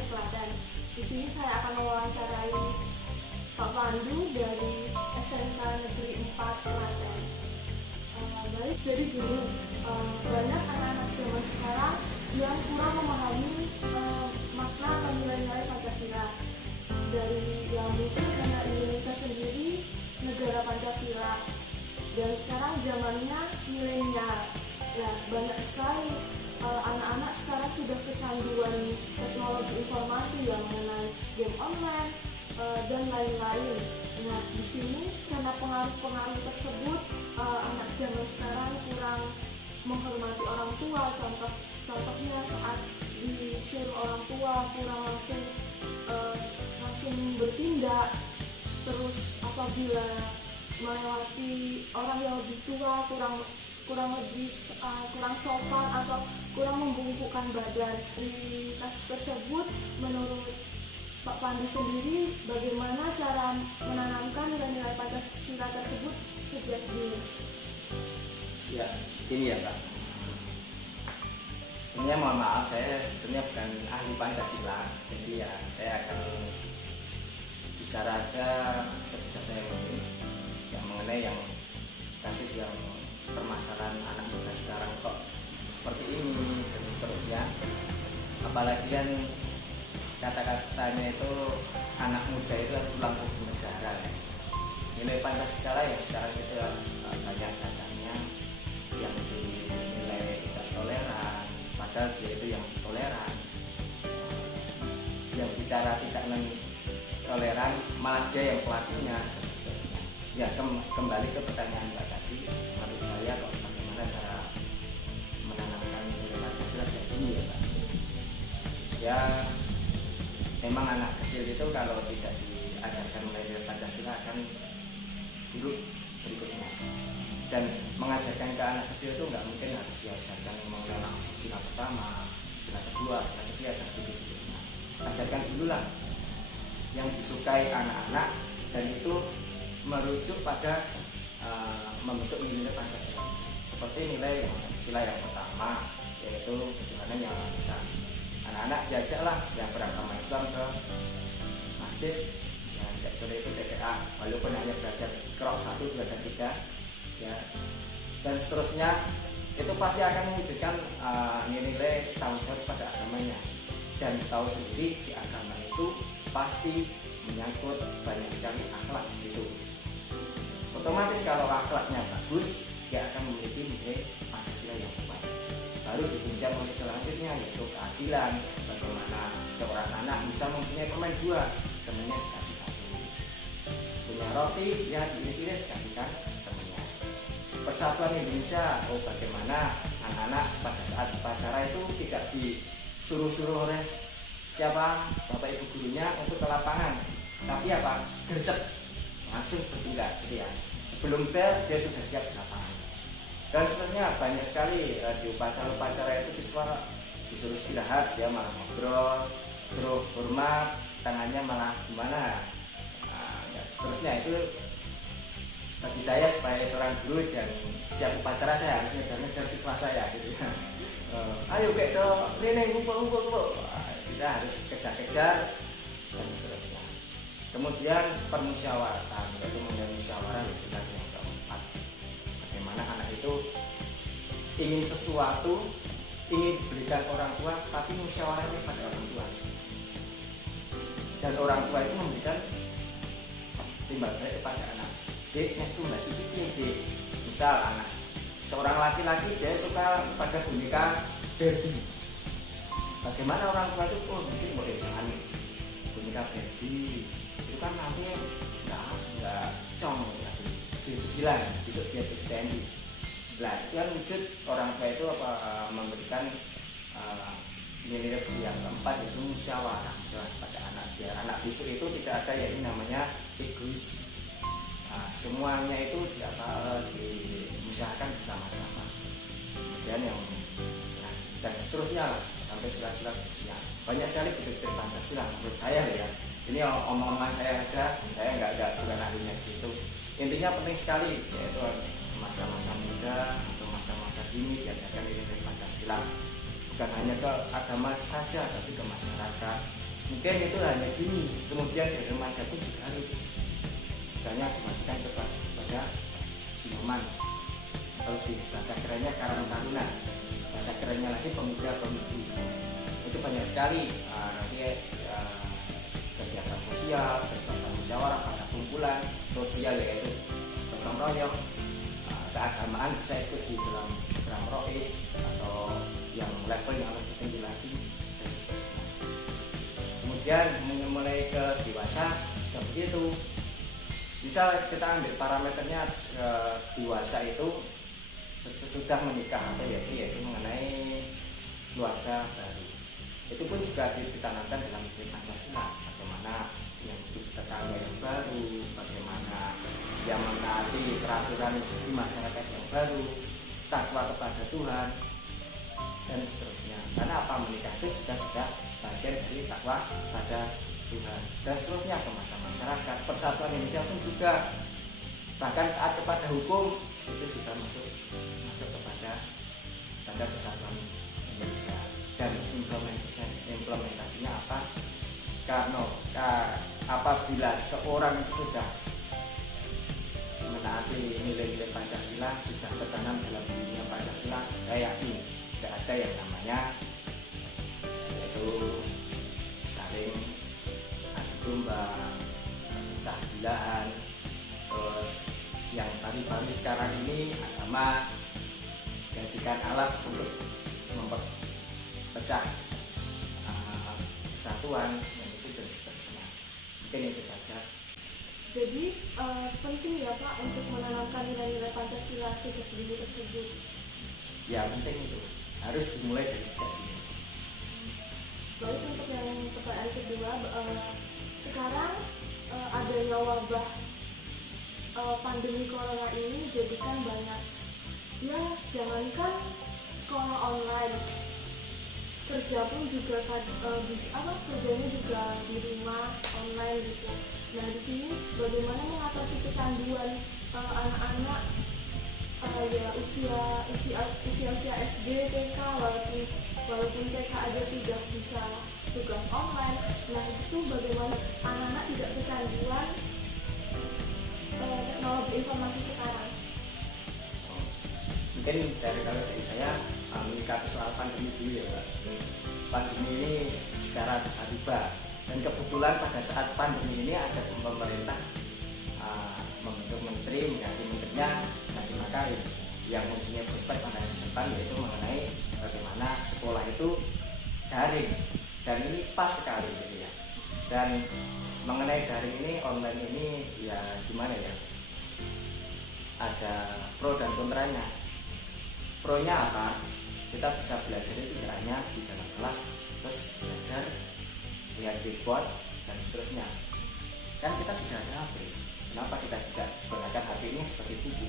Pasir Klaten. Di sini saya akan mewawancarai Pak Pandu dari SMK Negeri 4 Klaten. Baik, jadi gini, banyak anak-anak zaman sekarang yang kurang memahami makna atau nilai-nilai Pancasila. Dari yang mungkin karena Indonesia sendiri negara Pancasila dan sekarang zamannya milenial. Ya, banyak sekali anak-anak sekarang sudah kecanduan teknologi informasi yang mengenai game online dan lain-lain. Nah, di sini karena pengaruh-pengaruh tersebut, anak zaman sekarang kurang menghormati orang tua. Contohnya saat disuruh orang tua kurang langsung bertindak. Terus apabila melewati orang yang lebih tua kurang sopan atau kurang membungkukkan badan. Di kasus tersebut, menurut Pak Pandu sendiri, bagaimana cara menanamkan nilai-nilai Pancasila tersebut sejak dini? Ya, gini ya Pak. Sebenarnya mohon maaf, saya sebetulnya bukan ahli Pancasila, jadi ya saya akan bicara aja sebisa saya mungkin yang mengenai yang kasus yang permasalahan anak muda sekarang kok seperti ini dan seterusnya. Apalagi kan kata-katanya itu anak muda itu tulang punggung negara. Nilai Pancasila yang sekarang itu banyak cacatnya, yang dinilai tidak toleran, padahal dia itu yang toleran. Yang bicara tidak toleran malah dia yang pelakunya dan seterusnya. Ya, kembali ke pertanyaan Mbak tadi, menurut saya kok bagaimana cara menanamkan nilai Pancasila sejak dini ya Pak. Ya, memang anak kecil itu kalau tidak diajarkan nilai Pancasila akan buruk berikutnya. Dan mengajarkan ke anak kecil itu nggak mungkin harus diajarkan mengenai langsung sila pertama, sila kedua, sila ketiga dan begitu. Ajarkan dulu lah yang disukai anak-anak, dan itu merujuk pada membentuk nilai Pancasila. Seperti nilai sila yang pertama, yaitu ketuhanan yang Maha Esa. Anak-anak diajaklah yang beragama Islam ke masjid, yang tidak sore itu TPA, walaupun hanya belajar Qiraat 1, 2, dan 3 ya. Dan seterusnya, itu pasti akan mewujudkan nilai tanggung jawab pada agamanya. Dan tahu sendiri di agama itu pasti menyangkut banyak sekali akhlak di situ. Otomatis kalau akhlaknya bagus, dia akan memiliki nilai Pancasila yang kuat. Lalu ditunjang oleh selanjutnya yaitu keadilan. Bagaimana seorang anak bisa mempunyai permen 2, temannya dikasih 1. Punya roti, ya diiris-iris kasihkan temannya. Persatuan Indonesia, bagaimana anak-anak pada saat upacara itu tidak disuruh-suruh oleh siapa, bapak ibu gurunya untuk ke lapangan, tapi apa, gercep langsung bertindak gitu ya. Sebelum dia sudah siap di lapangan. Dan sebenarnya banyak sekali di upacara-upacara itu siswa disuruh istirahat, dia malah ngobrol, suruh hormat, tangannya malah gimana. Ya, seterusnya itu bagi saya sebagai seorang guru dan setiap upacara saya harus ngejar siswa saya gitu ya. Ayo kayak dong, ini ngumpul. Kita harus kejar-kejar dan seterusnya. Kemudian permusyawaratan, yaitu mengenai musyawarah yang sila yang keempat. Bagaimana anak itu ingin sesuatu, ingin diberikan orang tua, tapi musyawarahnya pada orang tua. Dan orang tua itu memberikan timbal balik kepada anak. Deknya itu nggak sedikit, dek. Misal anak seorang laki-laki dia suka pada boneka Barbie. Bagaimana orang tua itu mungkin boleh sani boneka Barbie itu kan nanti nggak cong lagi bilang besok dia jadi TNI. Nah, itu kan wujud orang tua itu memberikan nilai yang keempat, itu musyawarah pada anak, biar anak besok itu tidak ada yang namanya egois. Semuanya itu diusahakan bersama-sama. Kemudian yang dan seterusnya lah, sampai sila-sila terusnya. Banyak sekali bentuk Pancasila menurut saya ya. Ini omongan saya aja, saya bukan ahlinya di situ. Intinya penting sekali, yaitu masa-masa muda atau masa-masa dini diajarkan nilai Pancasila. bukan hanya ke agama saja tapi ke masyarakat. Mungkin itu hanya gini, kemudian dari remaja pun juga harus misalnya dimasukkan kepada siluman, atau di bahasa kerennya karang taruna, bahasa kerennya lagi pemuda pemudi. Itu banyak sekali nanti kegiatan sosial, kegiatan musyawarah pada kumpulan sosial, yaitu gotong royong. Keagamaan bisa ikut di dalam program rois atau yang level yang lebih tinggi lagi dan seterusnya. Kemudian mulai ke dewasa juga begitu. Bisa kita ambil parameternya dewasa itu sudah menikah atau yaitu mengenai keluarga baru. Itu pun juga ditanamkan dalam Pancasila, bagaimana yang hidup tetangga yang baru, bagaimana yang menaati peraturan di masyarakat yang baru, takwa kepada Tuhan dan seterusnya. Karena apa, menikah itu juga sudah bagian dari takwa kepada Tuhan dan seterusnya kepada masyarakat. Persatuan Indonesia pun juga bahkan taat kepada hukum itu juga masuk kepada persatuan Indonesia. Dan implementasinya apa? Karena apabila seorang itu sudah menaati nilai-nilai Pancasila, sudah tertanam dalam dirinya Pancasila, saya yakin tidak ada yang namanya yaitu saling adu domba, pecah belahan. Terus yang baru-baru sekarang ini agama jadikan alat untuk memperpecah kesatuan dan itu dan seterusnya. Mungkin itu saja. Jadi penting ya Pak untuk menanamkan nilai-nilai Pancasila sejak dini tersebut. Ya penting itu, harus dimulai dari sejak dini. Baik, untuk yang pertanyaan kedua, sekarang adanya wabah pandemi corona ini menjadikan banyak, ya jangankan sekolah online, kerja pun juga kerjanya juga di rumah online gitu. Nah di sini bagaimana mengatasi kecanduan anak-anak ya usia SD, TK, walaupun TK aja sudah bisa tugas online. Nah itu bagaimana anak-anak tidak kecanduan teknologi informasi sekarang? Mungkin kalau dari saya menyikapi soal pandemi dulu ya Pak. Pandemi ini secara tiba-tiba, dan kebetulan pada saat pandemi ini ada pemerintah membentuk menteri, mengganti menterinya Nadiem Makarim yang mempunyai prospek pada depan, yaitu mengenai bagaimana sekolah itu daring, dan ini pas sekali gitu ya. Dan mengenai daring ini, online ini ya gimana ya, ada pro dan kontranya. Pronya apa? Kita bisa belajar itu tidak hanya di dalam kelas, terus belajar lihat report dan seterusnya. Kan kita sudah ada HP, kenapa kita tidak gunakan HP ini seperti buku?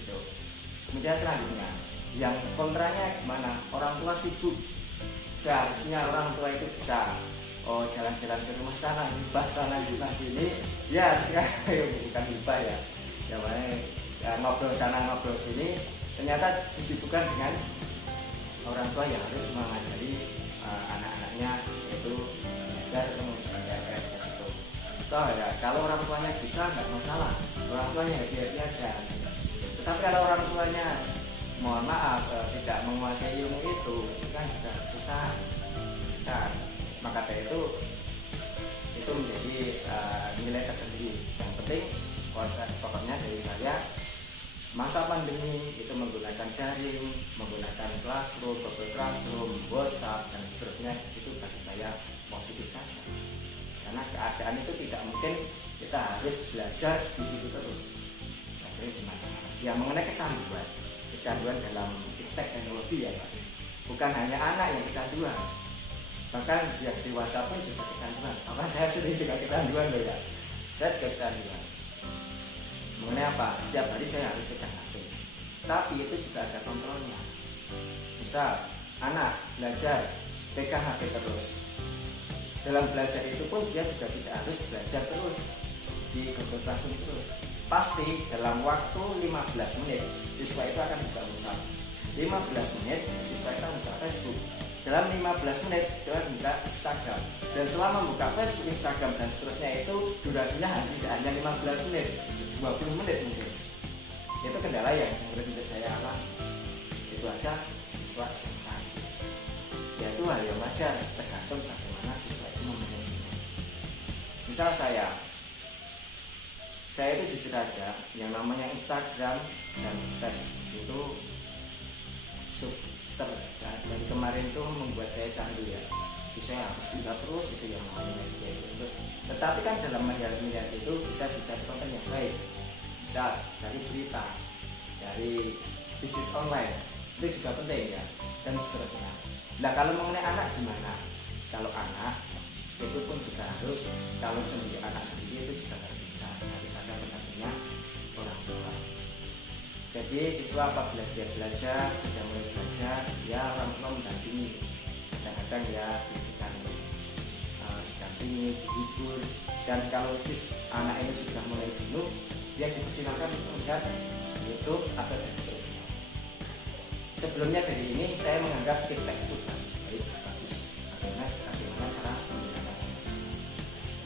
Gitu. Kemudian selanjutnya, yang kontranya gimana? Orang tua sibuk. Seharusnya orang tua itu bisa jalan-jalan ke rumah sana, hibah sini. Ya harusnya bukan hibah ya. Yang mana ngobrol sana ngobrol sini. Ternyata disibukkan dengan orang tua yang harus mengajari anak-anaknya, yaitu belajar atau mengajar ke situ. Toh ya, kalau orang tuanya bisa nggak masalah, orang tuanya happy aja. Tetapi kalau orang tuanya mohon maaf tidak menguasai ilmu itu kan juga susah. Maka dari itu menjadi nilai tersendiri. Yang penting pokoknya dari saya, masa pandemi itu menggunakan daring, menggunakan classroom, Google Classroom, WhatsApp dan seterusnya, itu bagi saya positif saja. Karena keadaan itu tidak mungkin kita harus belajar di situ terus. Belajarnya di mana-mana. Ya mengenai kecanduan dalam teknologi ya Pak. Bukan hanya anak yang kecanduan, bahkan yang dewasa pun juga kecanduan. Bahkan saya sendiri juga kecanduan loh ya. Saya juga kecanduan. Mengenai apa? Setiap hari saya harus pegang HP. Tapi itu juga ada kontrolnya. Misal anak belajar pegang HP terus. Dalam belajar itu pun dia juga tidak harus belajar terus di Google Classroom terus. Pasti dalam waktu 15 menit siswa itu akan buka WhatsApp. 15 menit siswa itu buka Facebook. Dalam 15 menit dia buka Instagram. Dan selama buka Facebook, Instagram dan seterusnya itu durasinya tidak hanya 15 menit, 20 menit mungkin. Itu kendala yang menurut saya alami. Itu aja siswa SMK. Ya itu hal yang wajar, tergantung bagaimana siswa itu memanagenya. Misal saya itu jujur aja, yang namanya Instagram dan Facebook itu dari kemarin itu membuat saya candu ya. Jadi saya harus lihat terus itu yang namanya media itu terus. Tetapi kan dalam media itu bisa dicari konten yang baik, bisa cari berita, cari bisnis online, itu juga penting ya, dan seterusnya. Nah kalau mengenai anak gimana? Kalau anak itu pun juga harus, kalau sendiri anak sendiri itu juga nggak bisa, harus ada pendampingnya orang tua. Jadi siswa apabila dia belajar, sudah mulai belajar, ya orang tua mendampingi. Kadang-kadang ya didampingi, dihibur. Dan kalau anak ini sudah mulai jenuh, dia dipersilakan untuk melihat YouTube atau dan seterusnya. Sebelumnya dari ini saya menganggap TikTok itu baik, bagus. Bagaimana cara menggunakannya saja.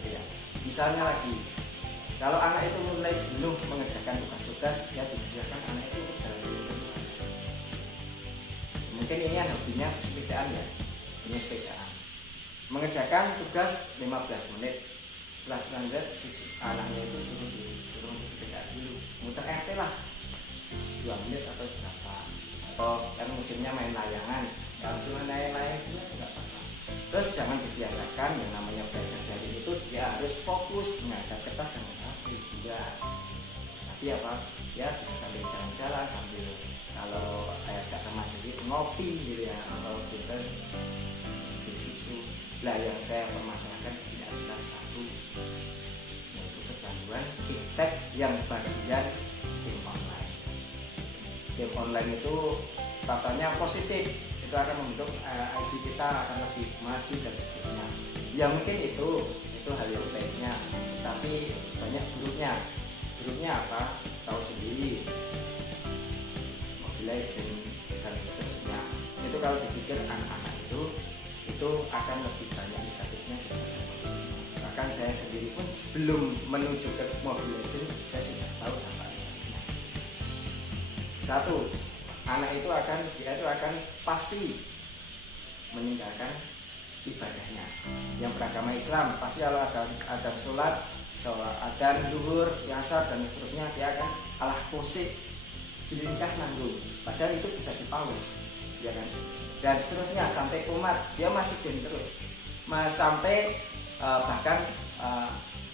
Ya. Misalnya lagi, kalau anak itu mulai jenuh mengerjakan tugas-tugas, ya dipersilakan anak itu untuk jalan-jalan keluar. Mungkin ini hobinya sepedaan ya, punya sepedaan. Mengerjakan tugas 15 menit. Setelah standar, anaknya itu suruh untuk sepedaan dulu, muter RT lah 2 menit atau berapa. Atau kan musimnya main layangan, kalau suruh layang-layang itu aja nggak apa-apa. Terus jangan dibiasakan yang namanya belajar dari itu dia harus fokus menghadap kertas dan menghafal. Enggak. Tapi apa? Ya bisa sambil jalan-jalan, sambil kalau agak remaja gitu ngopi gitu ya, atau biasa beli susu. Lah yang saya permasalahkan di sini adalah satu, yaitu kecanduan TikTok yang bagian game online. Game online itu faktanya positif, itu akan membentuk ID kita akan lebih maju dan seterusnya. Ya mungkin itu hal yang baiknya, tapi banyak buruknya. Buruknya apa? Tahu sendiri, Mobile Legends dan seterusnya. Itu kalau dipikir anak-anak itu akan lebih banyak negatifnya daripada positifnya. Bahkan saya sendiri pun sebelum menuju ke Mobile Legends saya sudah tahu dampak negatifnya. Satu, anak itu akan pasti meninggalkan ibadahnya. Yang beragama Islam pasti kalau ada sholat, ada duhur, asar dan seterusnya, dia akan alah kusik dilingkas nanggung. Padahal itu bisa dipaus, ya kan? Dan seterusnya sampai komat dia masih game terus, sampai bahkan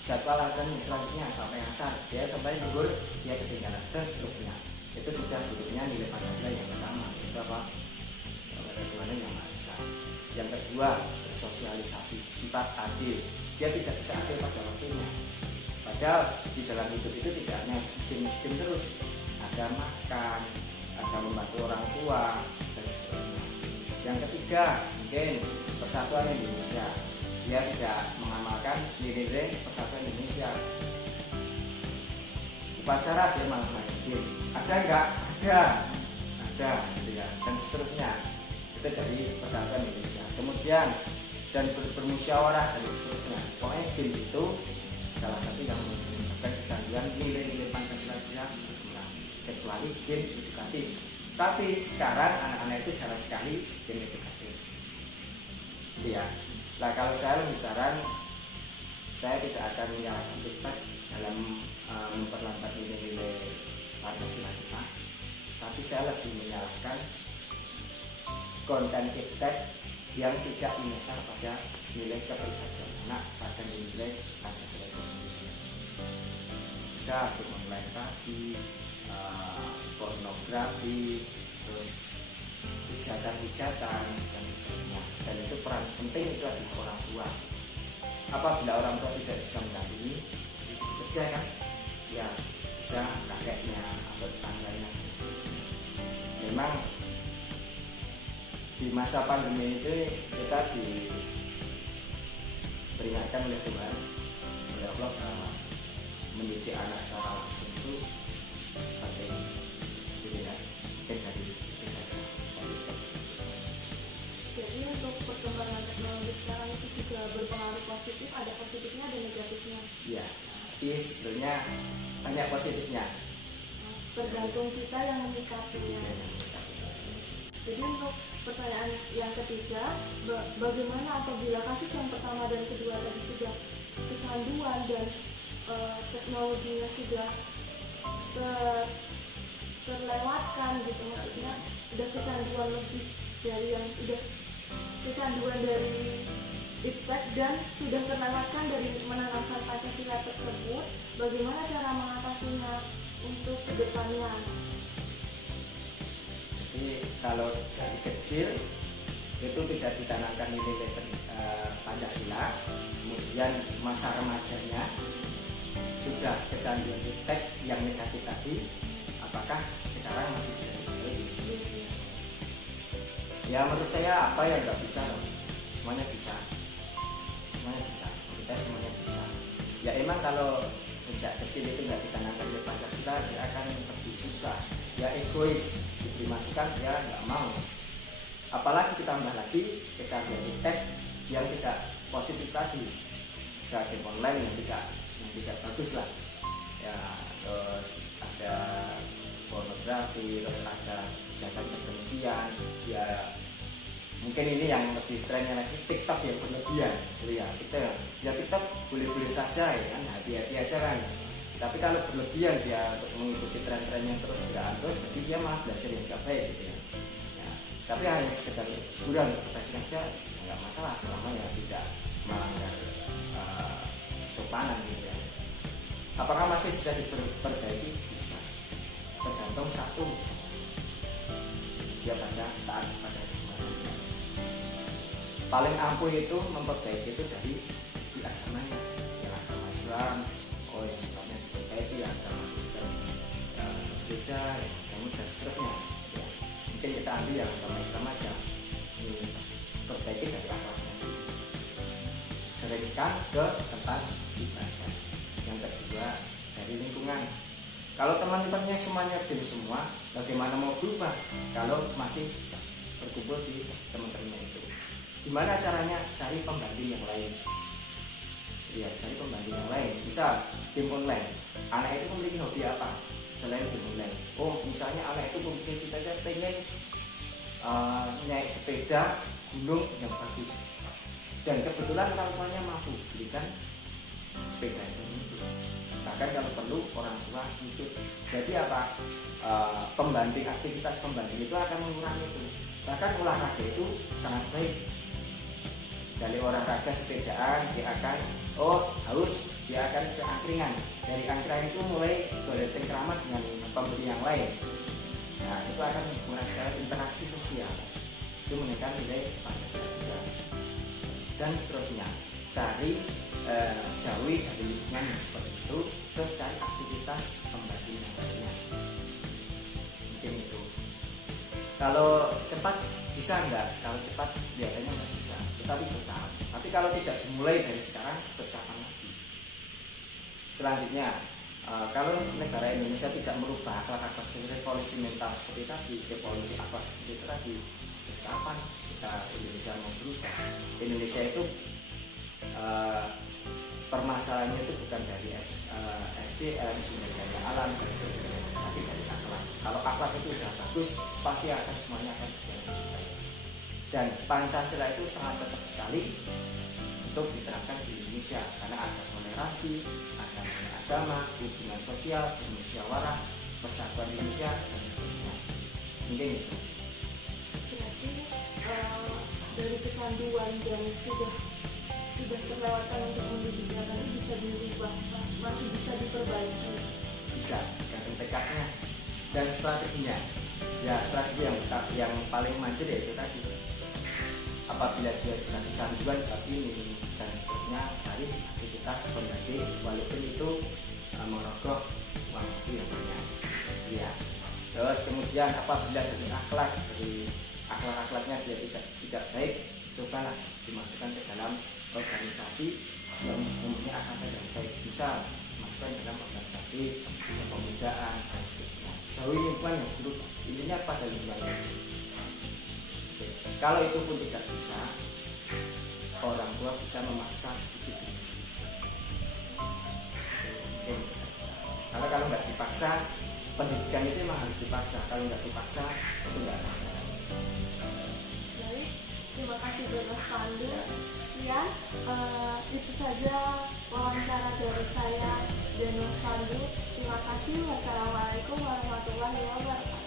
jadwal agamanya selanjutnya sampai asar, dia sampai duhur dia ketinggalan dan seterusnya. Itu sudah buruknya nilai Pancasila yang pertama, itu apa? Ketuhanan yang Maha Esa. Yang kedua, bersosialisasi, sifat adil. Dia tidak bisa adil pada waktunya. Padahal di dalam hidup itu tidak hanya harus bikin terus, ada makan, ada membantu orang tua dan seterusnya. Yang ketiga, mungkin persatuan Indonesia. Dia tidak mengamalkan nilai persatuan Indonesia. Upacara dia malah main game. Ada enggak? Ada gitu ya. Dan seterusnya. Itu dari persatuan Indonesia. Kemudian dan bermusyawarah dan seterusnya. Pokoknya game itu salah satu yang menyebabkan kecanduan nilai-nilai Pancasila yang berkurang. Kecuali game edukatif. Tapi sekarang anak-anak itu jarang sekali game edukatif. Ya. Nah kalau saya lebih saran, saya tidak akan menyalahkan TikTok dalam memperlambat nilai-nilai Pancasila kita, tapi saya lebih menyalahkan konten TikTok yang tidak menyasar pada nilai kepribadian anak, pada nilai Pancasila itu sendiri. Bisa game online tadi, pornografi, terus hujatan dan seterusnya. Dan itu peran penting itu adalah orang tua. Apabila orang tua tidak bisa mendampingi di sisi kerja kan, ya bisa kakeknya atau tetangganya dan seterusnya. Memang di masa pandemi itu kita diperingatkan oleh Tuhan, oleh Allah bahwa mendidik anak secara langsung itu penting, gitu ya. Mungkin dari itu saja. Jadi untuk perkembangan teknologi sekarang itu juga berpengaruh positif, ada positifnya ada negatifnya. Iya, tapi sebetulnya banyak positifnya. Tergantung kita yang menyikapinya. Jadi untuk pertanyaan yang ketiga, bagaimana apabila kasus yang pertama dan kedua tadi sudah kecanduan dan teknologinya sudah terlewatkan gitu, maksudnya udah kecanduan lebih dari yang udah kecanduan dari iptek dan sudah terlewatkan dari menanamkan Pancasila tersebut, bagaimana cara mengatasinya untuk kedepannya? Jadi kalau dari kecil itu tidak ditanamkan nilai Pancasila, kemudian masa remajanya sudah kecanduan iptek yang negatif tadi, apakah sekarang masih bisa diperbaiki? Ya menurut saya apa yang nggak bisa loh, semuanya bisa, semuanya bisa. Menurut saya semuanya bisa. Ya emang kalau sejak kecil itu nggak ditanamkan nilai Pancasila, dia akan lebih susah, ya egois, diberi masukan dia nggak mau. Apalagi ditambah lagi kecanduan iptek yang tidak positif tadi, misalnya game online yang tidak bagus lah, ya terus ada pornografi, terus ada ujaran kebencian, ya mungkin ini yang lebih trennya lagi TikTok yang berlebihan, ya TikTok boleh-boleh saja ya kan, hati-hati aja kan. Tapi kalau berlebihan dia untuk mengikuti tren-trennya terus jadi dia malah belajar yang tidak baik gitu ya. Tapi hanya sekedar hiburan refreshing aja nggak masalah selama ya tidak melanggar sopanan gitu ya. Apakah masih bisa diperbaiki? Bisa, tergantung satu dia pada taat pada kemana. Paling ampuh itu memperbaiki itu dari agamanya, ya agama Islam, yang sebabnya diperbaiki ya agama Kristen, ya gereja, ya agama dan seterusnya. Mungkin kita ambil yang agama Islam aja, perbaiki dari akhlaknya, seringkan ke tempat ibadah. Yang kedua dari lingkungan. Kalau teman-temannya semuanya gini semua, bagaimana mau berubah kalau masih berkumpul di teman-temannya itu? Gimana caranya? Cari pembanding yang lain. Iya, cari pembanding yang lain. Misal game online, anak itu memiliki hobi apa selain game online? Oh, misalnya anak itu memiliki cita-cita pengen naik sepeda gunung yang bagus, dan kebetulan orang tuanya mampu belikan sepeda itu. Bahkan kalau perlu orang tua ikut. Jadi apa? Aktivitas pembanding itu akan mengurangi itu. Bahkan olahraga itu sangat baik. Dari olahraga sepedaan dia akan haus, dia akan ke angkringan. Dari angkringan itu mulai bercengkrama dengan pembeli yang lain. Nah itu akan mengurangi interaksi sosial. Itu menekan nilai Pancasila juga. Dan seterusnya, cari jauhi dari lingkungan yang seperti itu, terus cari aktivitas pembanding yang lainnya. Mungkin itu. Kalau cepat bisa enggak? Kalau cepat biasanya enggak bisa, tetapi bertahap. Tapi kalau tidak dimulai dari sekarang, terus kapan lagi? Selanjutnya, kalau negara Indonesia tidak merubah akhlak-akhlak revolusi mental seperti tadi, revolusi akhlak seperti itu tadi, terus kapan kita Indonesia mau berubah? Indonesia itu permasalahannya itu bukan dari SDM, sumber daya alam, tapi dari akhlak. Kalau akhlak itu sudah bagus, pasti akan semuanya akan berjalan dengan baik. Dan Pancasila itu sangat cocok sekali untuk diterapkan di Indonesia karena ada toleransi, ada agama, hubungan sosial, bermusyawarah, persatuan Indonesia dan seterusnya. Mungkin itu. Berarti dari kecanduan dan sudah terlewatkan untuk mendidik tadi bisa dirubah, masih bisa diperbaiki. Bisa, tergantung tekadnya dan strateginya. Ya strategi yang paling manjur yaitu tadi. Apabila dia sudah kecanduan ini dan seterusnya, cari aktivitas pembanding walaupun itu merogoh uang sekian yang banyak. Ya. Terus kemudian apabila dari akhlaknya dia tidak baik, cobalah dimasukkan ke dalam organisasi yang umumnya akan yang baik. Misal masukkan dalam organisasi kepemudaan dan seterusnya. Jauhi lingkungan yang buruk. Intinya pada lingkungan. Kalau itu pun tidak bisa, orang tua bisa memaksa sedikit demi sedikit. Mungkin itu saja. Kalau nggak dipaksa, pendidikan itu memang harus dipaksa. Kalau nggak dipaksa, itu nggak masalah. Baik, terima kasih buat Mas Pandu. Sekian, itu saja wawancara dari saya dan Mas Pandu. Terima kasih. Wassalamualaikum warahmatullahi wabarakatuh.